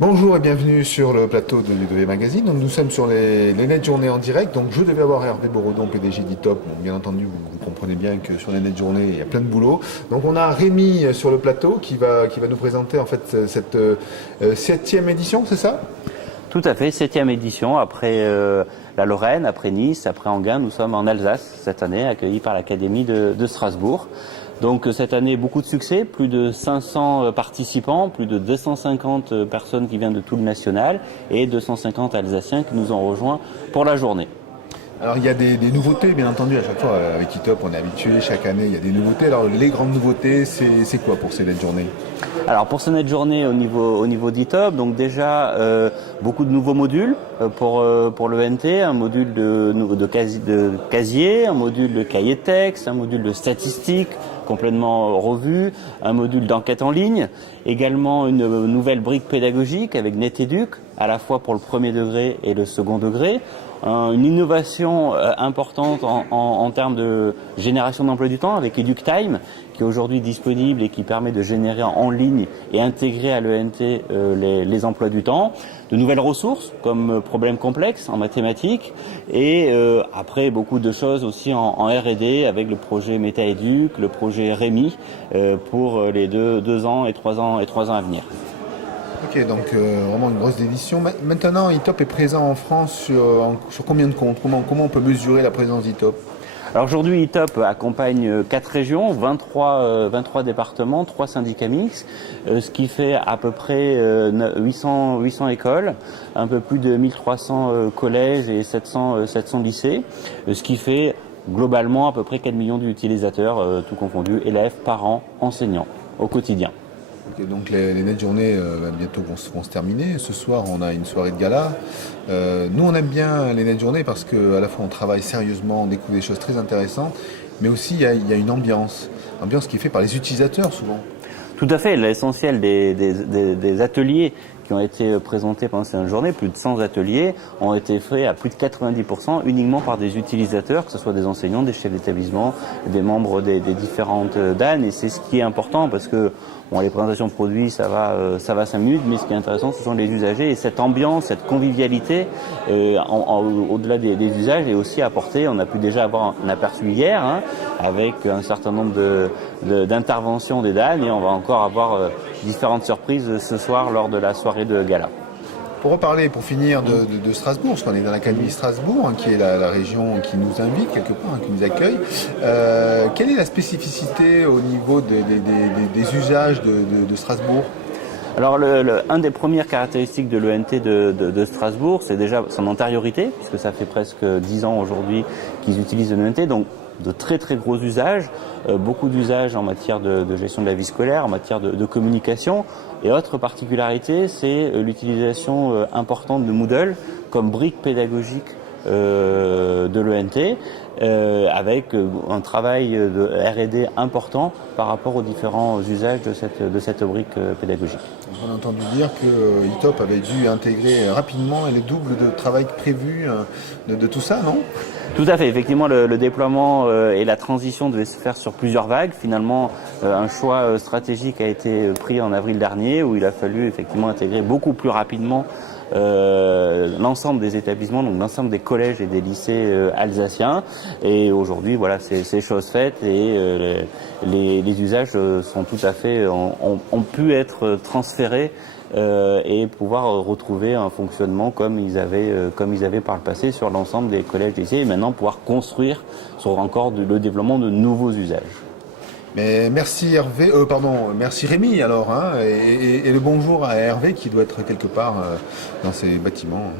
Bonjour et bienvenue sur le plateau de Ludovic Magazine. Donc, nous sommes sur les Net Journées en direct. Donc je devais avoir Hervé Borodon, PDG d'E-Top. Bon, bien entendu, vous comprenez bien que sur les Net Journées, il y a plein de boulot. Donc on a Rémi sur le plateau qui va nous présenter en fait cette 7e édition, c'est ça? Tout à fait, 7e édition. Après la Lorraine, après Nice, après Enghien, nous sommes en Alsace cette année, accueillis par l'Académie de Strasbourg. Donc cette année, beaucoup de succès, plus de 500 participants, plus de 250 personnes qui viennent de tout le national et 250 Alsaciens qui nous ont rejoints pour la journée. Alors il y a des nouveautés, bien entendu, à chaque fois avec E-Top, on est habitué, chaque année il y a des nouveautés. Alors les grandes nouveautés, c'est quoi pour ces Net Journées? Alors pour ces Net Journées au niveau d'E-Top, donc déjà beaucoup de nouveaux modules pour l'ENT, un module de casier, un module de cahier de texte, un module de statistiques complètement revu, un module d'enquête en ligne, également une nouvelle brique pédagogique avec NetEduc, à la fois pour le premier degré et le second degré. Une innovation importante en termes de génération d'emploi du temps avec EducTime, qui est aujourd'hui disponible et qui permet de générer en ligne et intégrer à l'ENT les emplois du temps. De nouvelles ressources comme problèmes complexes en mathématiques et après beaucoup de choses aussi en R&D avec le projet MetaEduc, le projet Rémi pour les 2 ans et 3 ans à venir. Ok, donc vraiment une grosse édition. Maintenant, E-Top est présent en France sur combien de comptes? Comment on peut mesurer la présence d'E-Top? Alors aujourd'hui, E-Top accompagne 4 régions, 23 départements, 3 syndicats mixtes, ce qui fait à peu près 800 écoles, un peu plus de 1300 collèges et 700 lycées, ce qui fait globalement à peu près 4 millions d'utilisateurs, tout confondu, élèves, parents, enseignants, au quotidien. Okay, donc les Net Journées bientôt vont se terminer. Ce soir, on a une soirée de gala. Nous, on aime bien les Net Journées parce qu'à la fois on travaille sérieusement, on découvre des choses très intéressantes, mais aussi il y a une ambiance qui est faite par les utilisateurs souvent. Tout à fait, l'essentiel des ateliers qui ont été présentés pendant cette journée, plus de 100 ateliers, ont été faits à plus de 90% uniquement par des utilisateurs, que ce soit des enseignants, des chefs d'établissement, des membres des différentes DAN, et c'est ce qui est important parce que les présentations de produits, ça va 5 minutes, mais ce qui est intéressant, ce sont les usagers et cette ambiance, cette convivialité, au-delà des usages, est aussi apportée. On a pu déjà avoir un aperçu hier, avec un certain nombre d'interventions des DAN, et on va encore avoir différentes surprises ce soir lors de la soirée de gala. Pour finir de Strasbourg, parce qu'on est dans l'Académie Strasbourg, qui est la région qui nous invite quelque part, qui nous accueille. Quelle est la spécificité au niveau des usages de Strasbourg? Alors, un des premières caractéristiques de l'ENT de Strasbourg, c'est déjà son antériorité, puisque ça fait presque 10 ans aujourd'hui qu'ils utilisent l'ENT, donc de très très gros usages, beaucoup d'usages en matière de gestion de la vie scolaire, en matière de communication. Et autre particularité, c'est l'utilisation importante de Moodle comme brique pédagogique de l'ENT, avec un travail de R&D important par rapport aux différents usages de cette brique pédagogique. On a entendu dire que E-Top avait dû intégrer rapidement le double de travail prévu de tout ça, non? Tout à fait. Effectivement, le déploiement et la transition devaient se faire sur plusieurs vagues. Finalement, un choix stratégique a été pris en avril dernier, où il a fallu effectivement intégrer beaucoup plus rapidement l'ensemble des établissements, donc l'ensemble des collèges et des lycées alsaciens. Et aujourd'hui, voilà, c'est chose faite et les usages sont tout à fait ont pu être transférés et pouvoir retrouver un fonctionnement comme ils avaient par le passé sur l'ensemble des collèges et lycées, et maintenant pouvoir construire sur encore le développement de nouveaux usages. Mais merci merci Rémi alors, et le bonjour à Hervé qui doit être quelque part dans ces bâtiments.